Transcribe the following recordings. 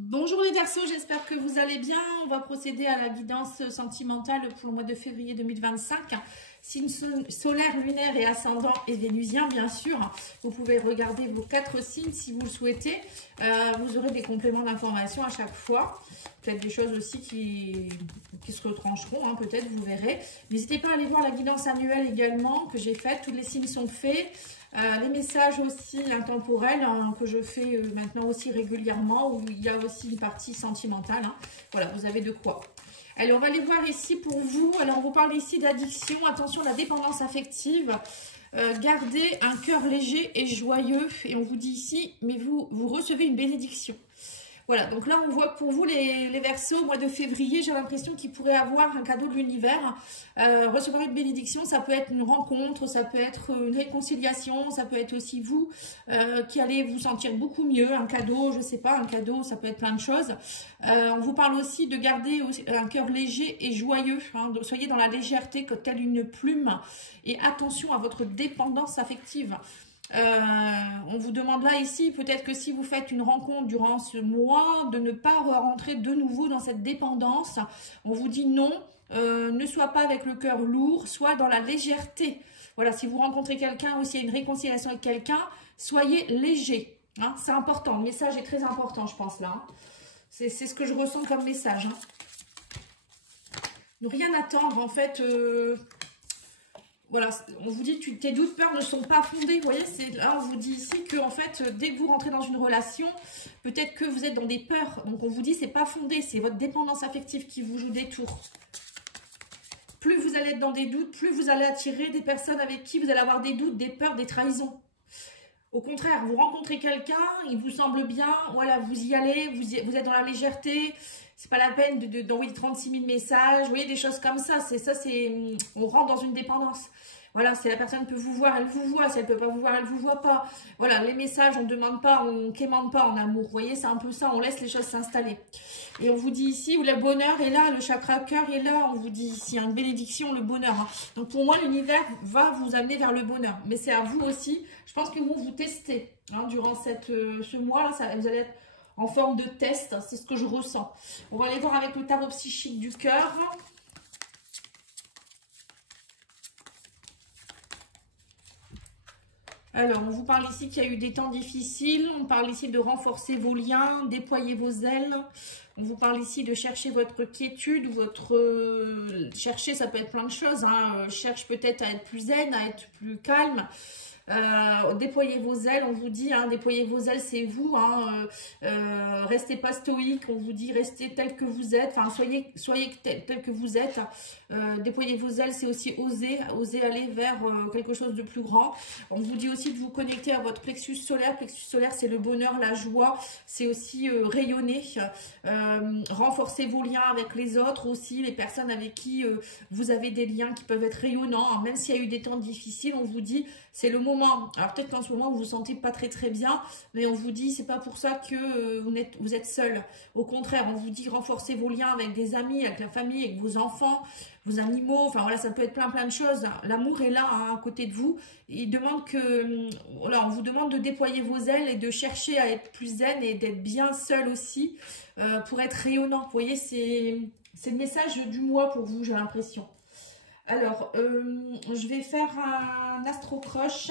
Bonjour les Verseaux, j'espère que vous allez bien. On va procéder à la guidance sentimentale pour le mois de février 2025. Signe solaire, lunaire et ascendant et vénusien, bien sûr. Vous pouvez regarder vos 4 signes si vous le souhaitez. Vous aurez des compléments d'information à chaque fois. Peut-être des choses aussi qui se retrancheront, hein, peut-être, vous verrez. N'hésitez pas à aller voir la guidance annuelle également que j'ai faite. Tous les signes sont faits. Les messages aussi intemporels hein, que je fais maintenant aussi régulièrement, où il y a aussi une partie sentimentale. Hein. Voilà, vous avez de quoi. Alors, on va aller voir ici pour vous. Alors, on vous parle ici d'addiction. Attention, la dépendance affective. Gardez un cœur léger et joyeux. Et on vous dit ici, mais vous recevez une bénédiction. Voilà, donc là, on voit que pour vous, les Verseaux, au mois de février, j'ai l'impression qu'ils pourraient avoir un cadeau de l'univers. Recevoir une bénédiction, ça peut être une rencontre, ça peut être une réconciliation, ça peut être aussi vous qui allez vous sentir beaucoup mieux. Un cadeau, je sais pas, un cadeau, ça peut être plein de choses. On vous parle aussi de garder un cœur léger et joyeux. Hein, soyez dans la légèreté, telle une plume. Et attention à votre dépendance affective. On vous demande là ici, peut-être que si vous faites une rencontre durant ce mois, de ne pas rentrer de nouveau dans cette dépendance. On vous dit non, ne sois pas avec le cœur lourd, sois dans la légèreté. Voilà, si vous rencontrez quelqu'un ou s'il y a une réconciliation avec quelqu'un, soyez léger. Hein, c'est important, le message est très important, je pense là. Hein. C'est ce que je ressens comme message. Hein. Ne rien attendre, en fait... Voilà, on vous dit tes doutes, peurs ne sont pas fondés. Vous voyez, là on vous dit ici que en fait, dès que vous rentrez dans une relation, peut-être que vous êtes dans des peurs. Donc on vous dit c'est pas fondé, c'est votre dépendance affective qui vous joue des tours. Plus vous allez être dans des doutes, plus vous allez attirer des personnes avec qui vous allez avoir des doutes, des peurs, des trahisons. Au contraire, vous rencontrez quelqu'un, il vous semble bien, voilà, vous y allez, vous êtes dans la légèreté. C'est pas la peine d'envoyer 36 000 messages. Vous voyez, des choses comme ça. On rentre dans une dépendance. Voilà, si la personne peut vous voir, elle vous voit. Si elle peut pas vous voir, elle vous voit pas. Voilà, les messages, on ne demande pas, on quémande pas en amour. Vous voyez, c'est un peu ça. On laisse les choses s'installer. Et on vous dit ici où le bonheur est là, le chakra cœur est là. On vous dit ici, une bénédiction, le bonheur. Hein. Donc pour moi, l'univers va vous amener vers le bonheur. Mais c'est à vous aussi. Je pense qu'ils vont vous tester hein, durant ce mois-là. Vous allez être en forme de test, c'est ce que je ressens. On va aller voir avec le tarot psychique du cœur. Alors, on vous parle ici qu'il y a eu des temps difficiles. On parle ici de renforcer vos liens, déployer vos ailes. On vous parle ici de chercher votre quiétude, chercher, ça peut être plein de choses. Hein. Cherche peut-être à être plus zen, à être plus calme. Déployez vos ailes, on vous dit, hein, déployez vos ailes, c'est vous, hein, restez pas stoïque, on vous dit restez tel que vous êtes, enfin soyez tel que vous êtes, déployez vos ailes, c'est aussi oser aller vers quelque chose de plus grand. On vous dit aussi de vous connecter à votre plexus solaire c'est le bonheur, la joie, c'est aussi rayonner, renforcer vos liens avec les autres aussi, les personnes avec qui vous avez des liens qui peuvent être rayonnants, hein, même s'il y a eu des temps difficiles, on vous dit c'est le moment. Alors peut-être qu'en ce moment vous vous sentez pas très bien, mais on vous dit c'est pas pour ça que vous êtes seul. Au contraire, on vous dit renforcez vos liens avec des amis, avec la famille, avec vos enfants, vos animaux. Enfin voilà, ça peut être plein de choses. L'amour est là hein, à côté de vous. Il demande voilà, on vous demande de déployer vos ailes et de chercher à être plus zen et d'être bien seul aussi pour être rayonnant. Vous voyez, c'est le message du mois pour vous, j'ai l'impression. Alors, je vais faire un astro-croche.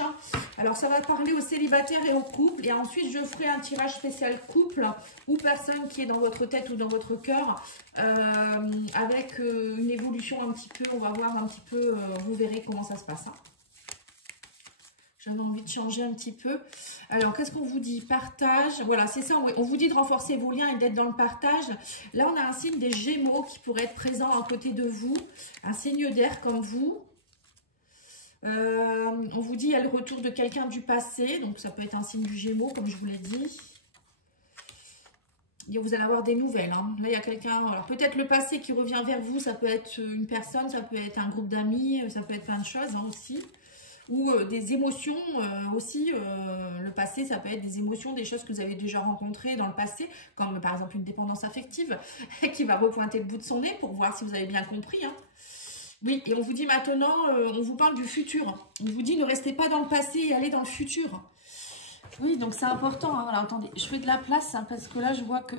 Alors, ça va parler aux célibataires et aux couples. Et ensuite, je ferai un tirage spécial couple ou personne qui est dans votre tête ou dans votre cœur. Avec une évolution un petit peu. On va voir un petit peu. Vous verrez comment ça se passe. Hein. J'avais envie de changer un petit peu. Alors, qu'est-ce qu'on vous dit? Partage. Voilà, c'est ça. On vous dit de renforcer vos liens et d'être dans le partage. Là, on a un signe des Gémeaux qui pourrait être présent à côté de vous. Un signe d'air comme vous. On vous dit il y a le retour de quelqu'un du passé. Donc, ça peut être un signe du Gémeaux, comme je vous l'ai dit. Et vous allez avoir des nouvelles. Hein. Là, il y a quelqu'un... Peut-être le passé qui revient vers vous. Ça peut être une personne, ça peut être un groupe d'amis. Ça peut être plein de choses hein, aussi. Ou des émotions aussi, le passé, ça peut être des émotions, des choses que vous avez déjà rencontrées dans le passé, comme par exemple une dépendance affective qui va repointer le bout de son nez pour voir si vous avez bien compris. Hein. Oui, et on vous dit maintenant, on vous parle du futur. On vous dit ne restez pas dans le passé et allez dans le futur. Oui, donc c'est important. Hein. Alors attendez, je fais de la place hein, parce que là je vois que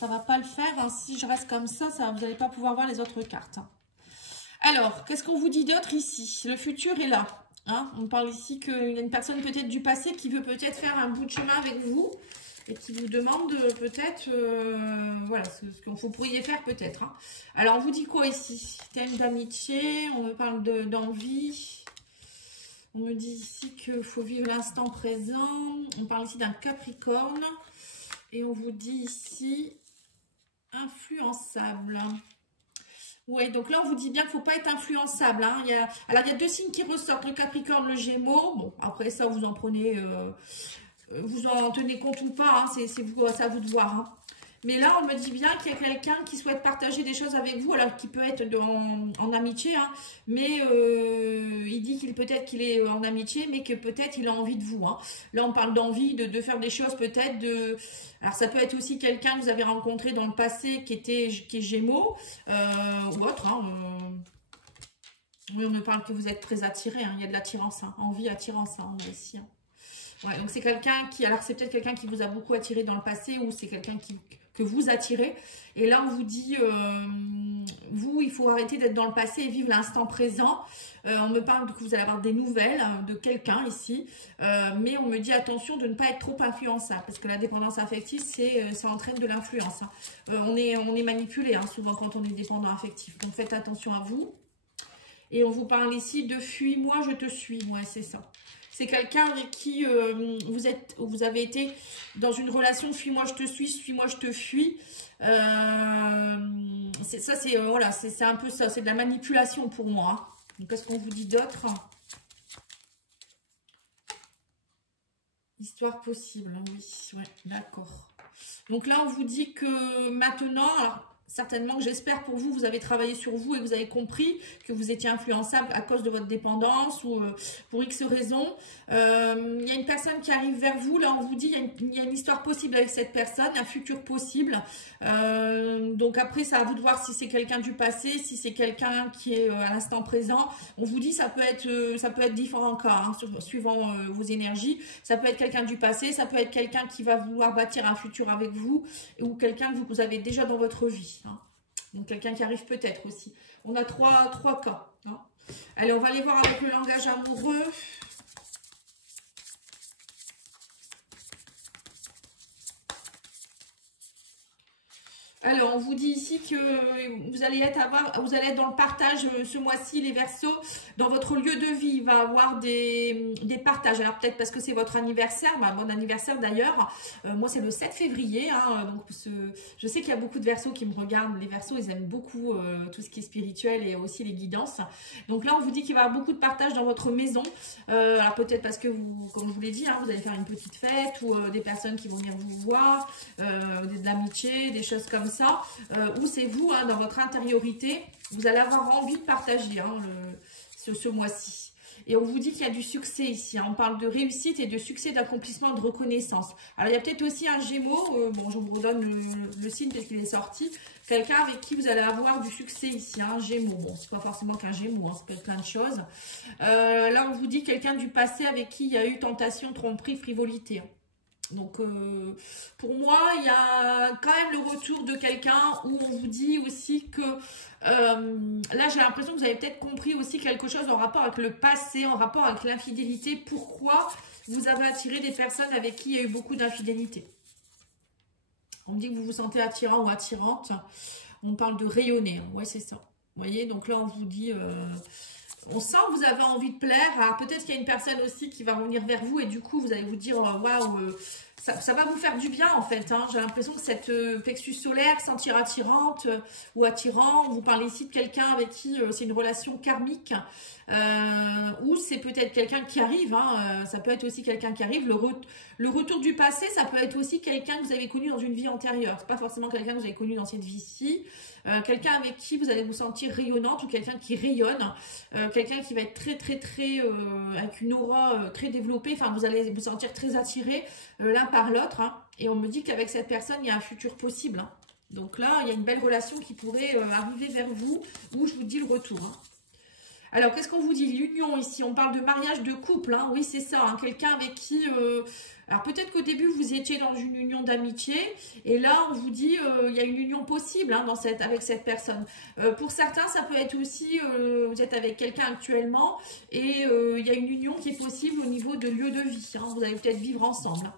ça va pas le faire. Hein. Si je reste comme ça, vous n'allez pas pouvoir voir les autres cartes. Hein. Alors, qu'est-ce qu'on vous dit d'autre ici? Le futur est là. Hein. On parle ici qu'il y a une personne peut-être du passé qui veut peut-être faire un bout de chemin avec vous et qui vous demande peut-être, voilà, ce que vous pourriez faire peut-être. Hein. Alors, on vous dit quoi ici? Thème d'amitié, on me parle d'envie. On me dit ici qu'il faut vivre l'instant présent. On parle ici d'un Capricorne. Et on vous dit ici influençable. Oui, donc là, on vous dit bien qu'il ne faut pas être influençable. Hein. Alors, il y a deux signes qui ressortent, le Capricorne, le Gémeaux. Bon, après ça, vous en prenez, vous en tenez compte ou pas. Hein. C'est à vous de voir. Hein. Mais là, on me dit bien qu'il y a quelqu'un qui souhaite partager des choses avec vous, alors qu'il peut être en amitié, hein, mais il dit peut-être qu'il est en amitié, mais que peut-être il a envie de vous. Hein. Là, on parle d'envie, de faire des choses peut-être. Alors, ça peut être aussi quelqu'un que vous avez rencontré dans le passé qui est Gémeaux, ou autre. Hein, oui, on me parle que vous êtes très attiré, hein, il y a de l'attirance, hein, envie, attirance, hein, on a ici. Hein. Ouais, donc c'est quelqu'un qui, alors c'est peut-être quelqu'un qui vous a beaucoup attiré dans le passé, ou c'est quelqu'un que vous attirez. Et là, on vous dit, vous, il faut arrêter d'être dans le passé et vivre l'instant présent. On me parle que vous allez avoir des nouvelles de quelqu'un ici, mais on me dit attention de ne pas être trop influençable, parce que la dépendance affective, ça entraîne de l'influence. Hein. On est manipulé hein, souvent quand on est dépendant affectif, donc faites attention à vous. Et on vous parle ici de fuis-moi, je te suis. Ouais, c'est ça. C'est quelqu'un avec qui vous avez été dans une relation fuis-moi, je te suis-moi, je te fuis. Voilà, c'est un peu ça, c'est de la manipulation pour moi. Hein. Donc, qu'est-ce qu'on vous dit d'autre? Histoire possible, hein, oui, ouais, d'accord. Donc là, on vous dit que maintenant, alors, certainement que j'espère pour vous, vous avez travaillé sur vous et vous avez compris que vous étiez influençable à cause de votre dépendance ou pour X raisons. Il y a une personne qui arrive vers vous, là on vous dit il y a une histoire possible avec cette personne, un futur possible. Donc après, c'est à vous de voir si c'est quelqu'un du passé, si c'est quelqu'un qui est à l'instant présent. On vous dit ça peut être différents cas, hein, suivant vos énergies. Ça peut être quelqu'un du passé, ça peut être quelqu'un qui va vouloir bâtir un futur avec vous ou quelqu'un que vous avez déjà dans votre vie. Hein. Donc quelqu'un qui arrive peut-être aussi. On a trois cas. Hein. Allez, on va aller voir avec le langage amoureux. Alors, on vous dit ici que vous allez être dans le partage ce mois-ci, les Verseaux. Dans votre lieu de vie, il va y avoir des partages. Alors, peut-être parce que c'est votre anniversaire. Bah, bon anniversaire d'ailleurs. Moi, c'est le 7 février. Hein, donc, je sais qu'il y a beaucoup de Verseaux qui me regardent. Les Verseaux, ils aiment beaucoup tout ce qui est spirituel et aussi les guidances. Donc là, on vous dit qu'il va y avoir beaucoup de partages dans votre maison. Alors, peut-être parce que, comme je vous l'ai dit, hein, vous allez faire une petite fête ou des personnes qui vont venir vous voir, de l'amitié, des choses comme ça, où c'est vous, hein, dans votre intériorité, vous allez avoir envie de partager hein, ce mois-ci. Et on vous dit qu'il y a du succès ici. Hein. On parle de réussite et de succès, d'accomplissement, de reconnaissance. Alors, il y a peut-être aussi un Gémeaux. Bon, je vous redonne le signe parce qu'il est sorti. Quelqu'un avec qui vous allez avoir du succès ici. Un Gémeaux. Bon, c'est pas forcément qu'un Gémeaux. Hein, ça peut être plein de choses. Là, on vous dit quelqu'un du passé avec qui il y a eu tentation, tromperie, frivolité. Hein. Donc, pour moi, il y a quand même le retour de quelqu'un où on vous dit aussi que, là, j'ai l'impression que vous avez peut-être compris aussi quelque chose en rapport avec le passé, en rapport avec l'infidélité. Pourquoi vous avez attiré des personnes avec qui il y a eu beaucoup d'infidélité? On me dit que vous vous sentez attirant ou attirante. On parle de rayonner. Hein. Ouais, c'est ça. Vous voyez, donc là, on vous dit... on sent que vous avez envie de plaire. Alors peut-être qu'il y a une personne aussi qui va revenir vers vous et du coup vous allez vous dire waouh, ça va vous faire du bien en fait. Hein. J'ai l'impression que cette plexus solaire, sentir attirante ou attirant, on vous parle ici de quelqu'un avec qui c'est une relation karmique ou c'est peut-être quelqu'un qui arrive. Hein. Ça peut être aussi quelqu'un qui arrive. Le retour du passé, ça peut être aussi quelqu'un que vous avez connu dans une vie antérieure. C'est pas forcément quelqu'un que vous avez connu dans cette vie-ci. Quelqu'un avec qui vous allez vous sentir rayonnante ou quelqu'un qui rayonne, quelqu'un qui va être très avec une aura très développée, enfin vous allez vous sentir très attiré l'un par l'autre, hein, et on me dit qu'avec cette personne il y a un futur possible, hein. Donc là il y a une belle relation qui pourrait arriver vers vous, où je vous dis le retour, hein. Alors, qu'est-ce qu'on vous dit? L'union ici, on parle de mariage de couple, hein. Oui, c'est ça, hein. Quelqu'un avec qui... alors, peut-être qu'au début, vous étiez dans une union d'amitié. Et là, on vous dit, il y a une union possible, hein, avec cette personne. Pour certains, ça peut être aussi, vous êtes avec quelqu'un actuellement. Et il y a une union qui est possible au niveau de lieu de vie, hein. Vous allez peut-être vivre ensemble, hein.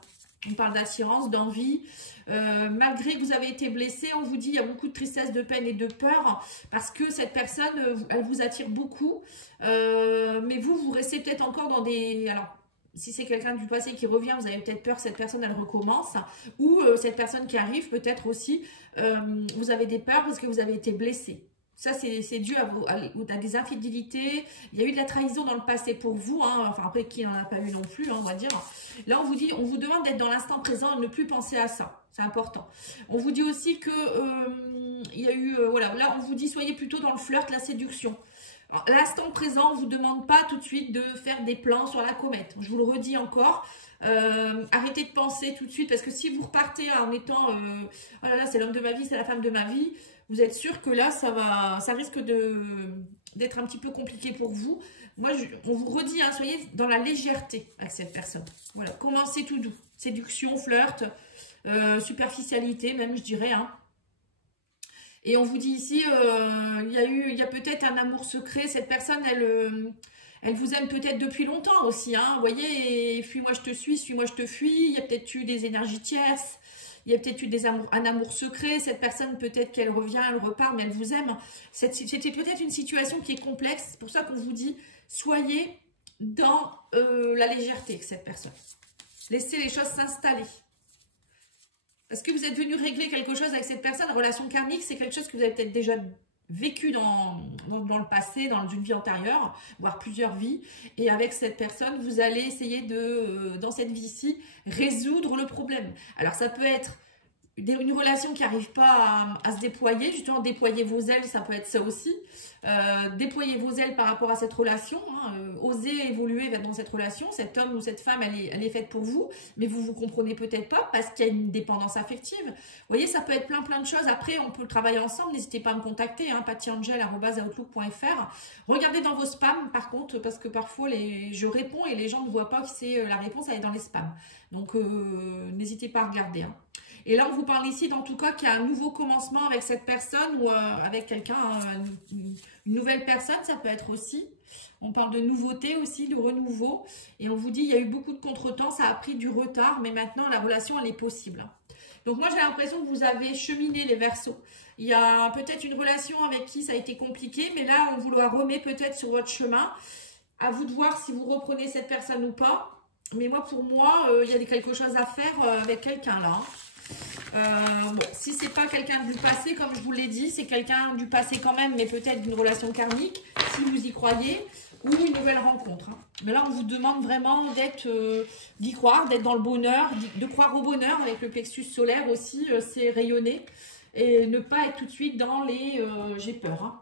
On parle d'attirance, d'envie. Malgré que vous avez été blessé, on vous dit il y a beaucoup de tristesse, de peine et de peur parce que cette personne, elle vous attire beaucoup. Mais vous restez peut-être encore dans des... Alors, si c'est quelqu'un du passé qui revient, vous avez peut-être peur que cette personne, elle recommence. Ou cette personne qui arrive, peut-être aussi, vous avez des peurs parce que vous avez été blessé. Ça, c'est dû à des infidélités. Il y a eu de la trahison dans le passé pour vous. Hein. Enfin, après, qui n'en a pas eu non plus, hein, on va dire. Là, on vous dit, on vous demande d'être dans l'instant présent et ne plus penser à ça. C'est important. On vous dit aussi que il y a eu... voilà, là, on vous dit, soyez plutôt dans le flirt, la séduction. L'instant présent, on ne vous demande pas tout de suite de faire des plans sur la comète. Je vous le redis encore. Arrêtez de penser tout de suite. Parce que si vous repartez en étant... oh là là, c'est l'homme de ma vie, c'est la femme de ma vie. Vous êtes sûr que là, ça risque d'être un petit peu compliqué pour vous. Moi, on vous redit, hein, soyez dans la légèreté avec cette personne. Voilà, commencez tout doux. Séduction, flirt, superficialité même, je dirais. Hein. Et on vous dit ici, il y a peut-être un amour secret. Cette personne, elle vous aime peut-être depuis longtemps aussi. Hein. Vous voyez, fuis-moi, je te suis-moi, je te fuis. Il y a peut-être eu des énergies tierces. Il y a peut-être eu un amour secret. Cette personne, peut-être qu'elle revient, elle repart, mais elle vous aime. C'était peut-être une situation qui est complexe. C'est pour ça qu'on vous dit, soyez dans la légèreté avec cette personne. Laissez les choses s'installer. Parce que vous êtes venu régler quelque chose avec cette personne. La relation karmique, c'est quelque chose que vous avez peut-être déjà vécu dans le passé, dans une vie antérieure, voire plusieurs vies. Et avec cette personne, vous allez essayer dans cette vie-ci, résoudre le problème. Alors, ça peut être une relation qui n'arrive pas à se déployer. Justement, déployer vos ailes, ça peut être ça aussi. Déployer vos ailes par rapport à cette relation. Hein, oser évoluer dans cette relation. Cet homme ou cette femme, elle est faite pour vous. Mais vous ne vous comprenez peut-être pas parce qu'il y a une dépendance affective. Vous voyez, ça peut être plein de choses. Après, on peut le travailler ensemble. N'hésitez pas à me contacter. Hein, pattyangel@outlook.fr. Regardez dans vos spams, par contre, parce que parfois, je réponds et les gens ne voient pas que c'est la réponse, elle est dans les spams. Donc, n'hésitez pas à regarder. Hein. Et là, on vous parle ici, en tout cas, qu'il y a un nouveau commencement avec cette personne ou avec quelqu'un, une nouvelle personne, ça peut être aussi. On parle de nouveauté aussi, de renouveau. Et on vous dit, il y a eu beaucoup de contretemps, ça a pris du retard, mais maintenant, la relation, elle est possible. Donc, moi, j'ai l'impression que vous avez cheminé les Verseaux. Il y a peut-être une relation avec qui ça a été compliqué, mais là, on vous la remet peut-être sur votre chemin. À vous de voir si vous reprenez cette personne ou pas. Mais moi, pour moi, il y a quelque chose à faire avec quelqu'un là. Bon, si c'est pas quelqu'un du passé, comme je vous l'ai dit, c'est quelqu'un du passé quand même, mais peut-être d'une relation karmique, si vous y croyez, ou une nouvelle rencontre. Hein. Mais là, on vous demande vraiment d'y croire, d'être dans le bonheur, de croire au bonheur avec le plexus solaire aussi, c'est rayonner, et ne pas être tout de suite dans les j'ai peur. Hein.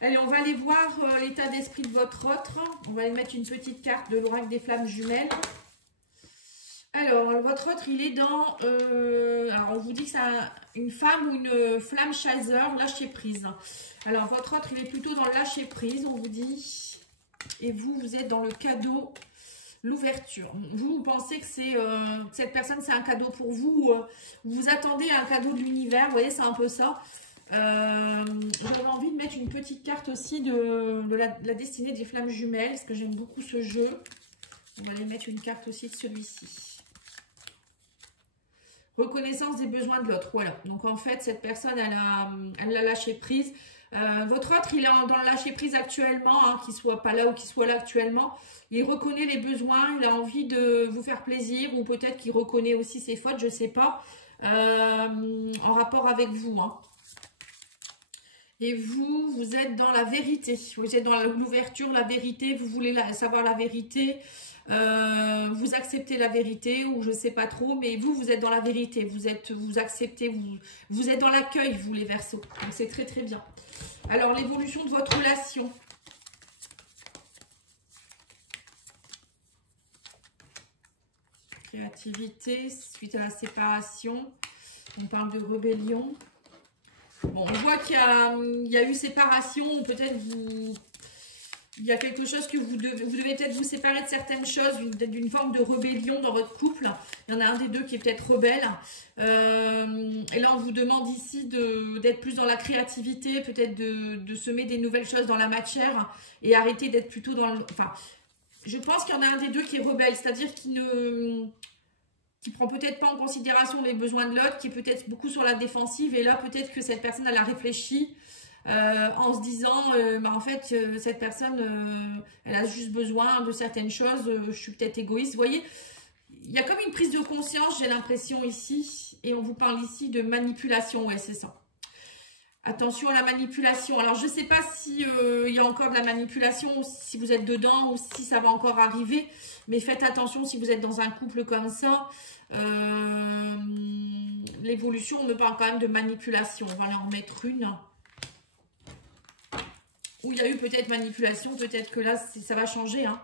Allez, on va aller voir l'état d'esprit de votre autre. On va aller mettre une petite carte de l'oracle des flammes jumelles. Alors, votre autre, il est dans... alors, on vous dit que c'est une femme ou une flamme chasseur, lâcher prise. Alors, votre autre, il est plutôt dans le lâcher prise, on vous dit. Et vous, vous êtes dans le cadeau, l'ouverture. Vous pensez que cette personne, c'est un cadeau pour vous. Vous attendez un cadeau de l'univers, vous voyez, c'est un peu ça. J'avais envie de mettre une petite carte aussi de la destinée des flammes jumelles, parce que j'aime beaucoup ce jeu. On va aller mettre une carte aussi de celui-ci. Reconnaissance des besoins de l'autre, voilà. Donc en fait, cette personne, elle a lâché prise. Votre autre, il est dans le lâcher prise actuellement, hein, qu'il soit pas là ou qu'il soit là actuellement. Il reconnaît les besoins, il a envie de vous faire plaisir, ou peut-être qu'il reconnaît aussi ses fautes, je sais pas, en rapport avec vous. Hein. Et vous êtes dans la vérité, vous êtes dans l'ouverture, la vérité, vous voulez savoir la vérité. Vous acceptez la vérité ou je sais pas trop, mais vous êtes dans la vérité, vous acceptez, vous êtes dans l'accueil, vous les Verseaux, donc c'est très très bien. Alors l'évolution de votre relation, créativité suite à la séparation, on parle de rébellion. Bon, on voit qu'il y a eu séparation, ou peut-être Il y a quelque chose que vous devez peut-être vous séparer de certaines choses, d'une forme de rébellion dans votre couple. Il y en a un des deux qui est peut-être rebelle. Et là, on vous demande ici d'être plus dans la créativité, peut-être de semer des nouvelles choses dans la matière et arrêter d'être plutôt dans le... Enfin, je pense qu'il y en a un des deux qui est rebelle, c'est-à-dire qui prend peut-être pas en considération les besoins de l'autre, qui est peut-être beaucoup sur la défensive. Et là, peut-être que cette personne, elle a réfléchi. En se disant, en fait, cette personne, elle a juste besoin de certaines choses, je suis peut-être égoïste. Vous voyez, il y a comme une prise de conscience, j'ai l'impression ici, et on vous parle ici de manipulation, ouais, c'est ça. Attention à la manipulation. Alors, je ne sais pas si il y a encore de la manipulation, si vous êtes dedans, ou si ça va encore arriver, mais faites attention si vous êtes dans un couple comme ça. L'évolution, on me parle quand même de manipulation. On va en remettre une. Où il y a eu peut-être manipulation, peut-être que là, ça va changer. Hein.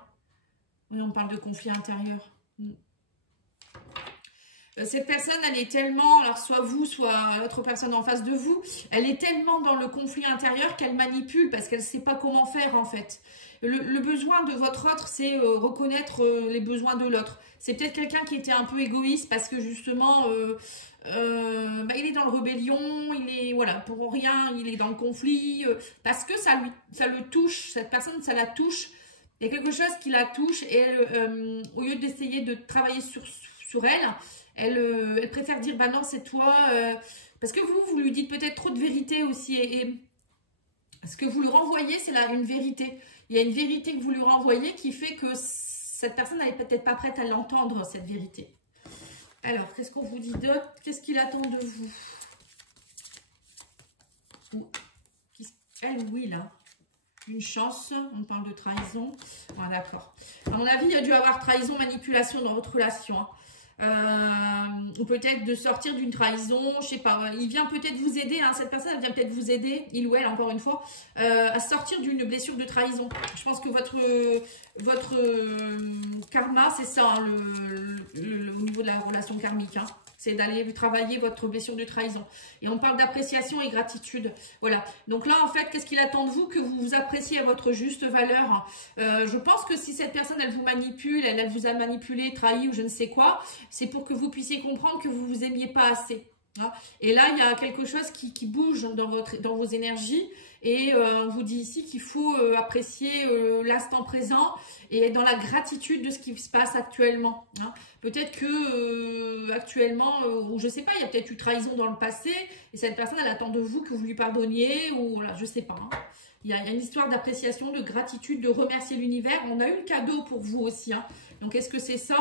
Oui, on parle de conflit intérieur. Cette personne, elle est tellement, alors soit vous, soit l'autre personne en face de vous, elle est tellement dans le conflit intérieur qu'elle manipule parce qu'elle ne sait pas comment faire en fait. Le besoin de votre autre, c'est reconnaître les besoins de l'autre. C'est peut-être quelqu'un qui était un peu égoïste parce que justement... il est dans le rébellion, il est, voilà, pour rien, il est dans le conflit, parce que ça le touche, cette personne, ça la touche, il y a quelque chose qui la touche, et elle, au lieu d'essayer de travailler sur elle, elle préfère dire, bah non, c'est toi, parce que vous lui dites peut-être trop de vérité aussi, et ce que vous lui renvoyez, c'est une vérité, il y a une vérité que vous lui renvoyez qui fait que cette personne n'est peut-être pas prête à l'entendre, cette vérité. Alors, qu'est-ce qu'on vous dit d'autre? Qu'est-ce qu'il attend de vous? Elle, oui, là. Une chance. On parle de trahison. Ah, d'accord. À mon avis, il y a dû avoir trahison, manipulation dans votre relation. Hein. Ou peut-être de sortir d'une trahison, je sais pas, il vient peut-être vous aider, hein, cette personne elle vient peut-être vous aider, il ou elle encore une fois, à sortir d'une blessure de trahison. Je pense que votre karma, c'est ça, hein, au niveau de la relation karmique, hein. C'est d'aller travailler votre blessure de trahison. Et on parle d'appréciation et gratitude. Voilà. Donc là, en fait, qu'est-ce qu'il attend de vous? Que vous vous appréciez à votre juste valeur. Je pense que si cette personne, elle vous manipule, elle vous a manipulé, trahi ou je ne sais quoi, c'est pour que vous puissiez comprendre que vous ne vous aimiez pas assez. Hein. Et là, il y a quelque chose qui bouge dans vos énergies. Et on vous dit ici qu'il faut apprécier l'instant présent et être dans la gratitude de ce qui se passe actuellement. Hein. Peut-être que actuellement, ou je ne sais pas, il y a peut-être eu trahison dans le passé et cette personne, elle attend de vous que vous lui pardonniez ou voilà, je ne sais pas. Hein. Il y a une histoire d'appréciation, de gratitude, de remercier l'univers. On a eu le cadeau pour vous aussi. Hein. Donc, est-ce que c'est ça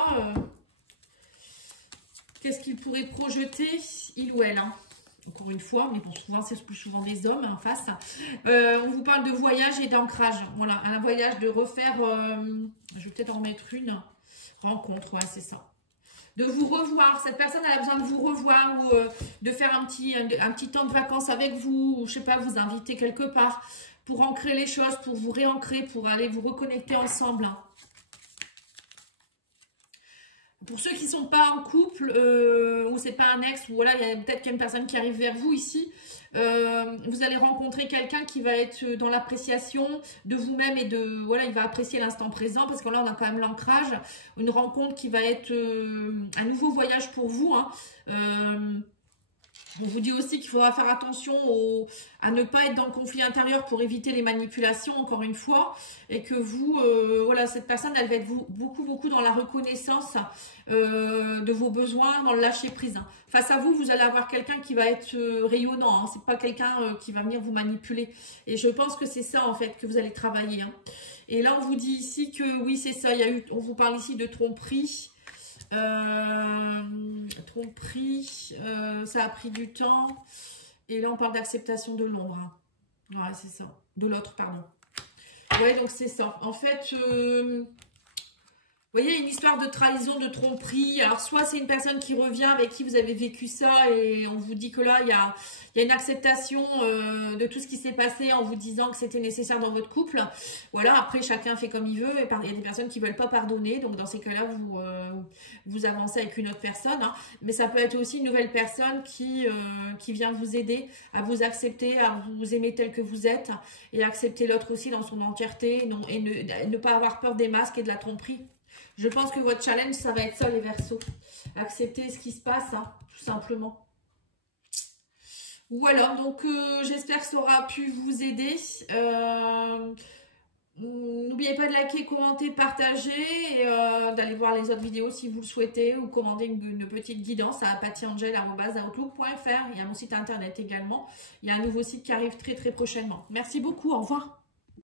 Qu'est-ce qu'il pourrait projeter, il ou elle hein. Encore une fois, mais bon, souvent, c'est plus souvent des hommes en face. On vous parle de voyage et d'ancrage. Voilà, un voyage de refaire... je vais peut-être en mettre une. Rencontre, ouais, c'est ça. De vous revoir. Cette personne, elle a besoin de vous revoir ou de faire un petit temps de vacances avec vous. Ou, je sais pas, vous inviter quelque part pour ancrer les choses, pour vous réancrer, pour aller vous reconnecter ensemble. Hein. Pour ceux qui ne sont pas en couple, ou c'est pas un ex, ou voilà, il y a peut-être qu'il y a une personne qui arrive vers vous ici, vous allez rencontrer quelqu'un qui va être dans l'appréciation de vous-même et de, voilà, il va apprécier l'instant présent, parce que là, on a quand même l'ancrage, une rencontre qui va être un nouveau voyage pour vous, hein. On vous dit aussi qu'il faudra faire attention à ne pas être dans le conflit intérieur pour éviter les manipulations, encore une fois. Et que vous, voilà, cette personne, elle va être beaucoup dans la reconnaissance de vos besoins, dans le lâcher-prise. Face à vous, vous allez avoir quelqu'un qui va être rayonnant. Hein. C'est pas quelqu'un qui va venir vous manipuler. Et je pense que c'est ça, en fait, que vous allez travailler. Hein. Et là, on vous dit ici que, oui, c'est ça. On vous parle ici de tromperie. Tromperie, ça a pris du temps et là on parle d'acceptation de l'ombre. Ouais, c'est ça, de l'autre, pardon. Ouais, donc c'est ça. En fait, Vous voyez, une histoire de trahison, de tromperie. Alors, soit c'est une personne qui revient avec qui vous avez vécu ça et on vous dit que là, il y a une acceptation de tout ce qui s'est passé en vous disant que c'était nécessaire dans votre couple. Voilà, après, chacun fait comme il veut. Et il y a des personnes qui ne veulent pas pardonner. Donc, dans ces cas-là, vous avancez avec une autre personne. Hein. Mais ça peut être aussi une nouvelle personne qui vient vous aider à vous accepter, à vous aimer tel que vous êtes et accepter l'autre aussi dans son entièreté et ne pas avoir peur des masques et de la tromperie. Je pense que votre challenge, ça va être ça, les Verseaux. Accepter ce qui se passe, hein, tout simplement. Voilà, donc j'espère que ça aura pu vous aider. N'oubliez pas de liker, commenter, partager et d'aller voir les autres vidéos si vous le souhaitez ou commander une petite guidance à pattyangel@outlook.fr. Il y a mon site internet également. Il y a un nouveau site qui arrive très très prochainement. Merci beaucoup, au revoir.